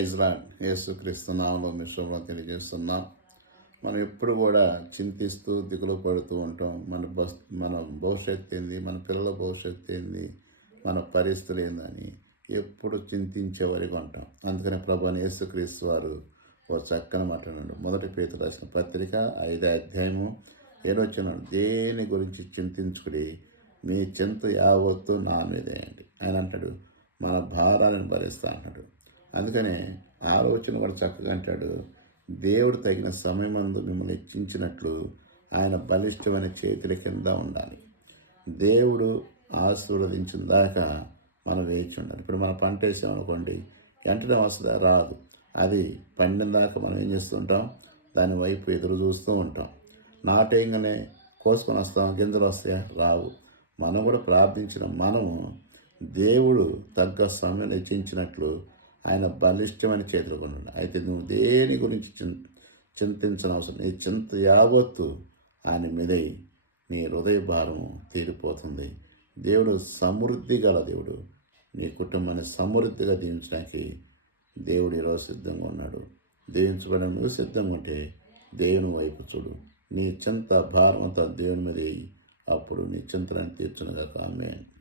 Israel యేసుక్రీస్తు నామములో మీ శుభం తెలియజేస్తున్నాం. మనం ఎప్పుడు కూడా చింతిస్తూ దిగులు పడుతూ ఉంటాం. మన భవిష్యత్తు ఏంది, మన పిల్లల భవిష్యత్తు ఏంది, మన పరిస్థితులు ఏందని ఎప్పుడు చింతించే వరకు ఉంటాం. అందుకని ప్రభువైన యేసుక్రీస్తు వారు ఓ చక్కని మాట్లాడాడు. మొదటి పేతురు రాసిన పత్రిక 5వ అధ్యాయము 7వ వచనం, దేని గురించి చింతించుకుడి, మీ చింత యావత్తు నా మీదేయండి. ఆయన అంటాడు, మన భారాలను భరిస్తా అంటాడు. అందుకనే ఆలోచన కూడా చక్కగా అంటాడు, దేవుడు తగిన సమయమందు మిమ్మల్ని హెచ్చించినట్లు ఆయన బలిష్టమైన చేతుల కింద ఉండాలి. దేవుడు ఆశీర్వదించిన దాకా మనం వేచి ఉండాలి. ఇప్పుడు మనం పంట వేసామనుకోండి, వెంటనే వస్తుందా? రాదు. అది పండిన దాకా మనం ఏం చేస్తుంటాం? దాని వైపు ఎదురు చూస్తూ ఉంటాం. నాటేయంగానే కోసుకొని వస్తాం, గింజలు వస్తాయా? రావు. మనం కూడా ప్రార్థించిన మనము దేవుడు తగ్గ సమయం హెచ్చించినట్లు ఆయన బలిష్టమైన చేతులు కొన్నాడు. అయితే నువ్వు దేని గురించి చింతించిన అవసరం, నీ చింత యావత్తు ఆయన మీదై నీ హృదయ భారము తీరిపోతుంది. దేవుడు సమృద్ధి గల దేవుడు. నీ కుటుంబాన్ని సమృద్ధిగా దీవించడానికి దేవుడు ఈరోజు సిద్ధంగా ఉన్నాడు. దీవించబడిన నువ్వు సిద్ధంగా ఉంటే దేవుని వైపు చూడు. నీ చింత భారం అంతా దేవుని మీద అప్పుడు నీ చింతలను తీర్చునుగాక. ఆమేన్.